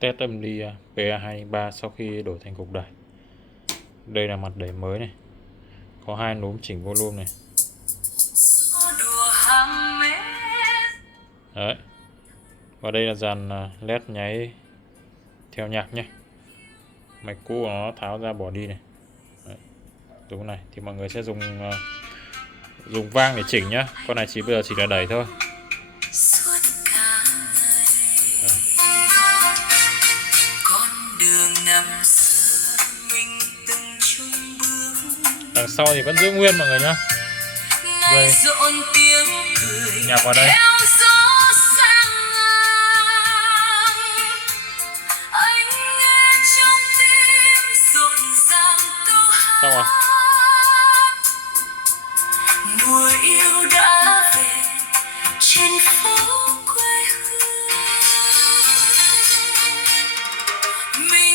test âm đi PA203 sau khi đổi thành cục đẩy. Đây là mặt đẩy mới này, có hai núm chỉnh volume này. Đấy. Và đây là dàn led nháy theo nhạc nhé. Mạch cũ của nó tháo ra bỏ đi này. Đấy. Đúng này thì mọi người sẽ dùng vang để chỉnh nhá. Con này bây giờ chỉ là đẩy thôi. Đằng sau thì vẫn giữ nguyên mọi người nhá. Đây. Nhạc vào đây. Xong rồi.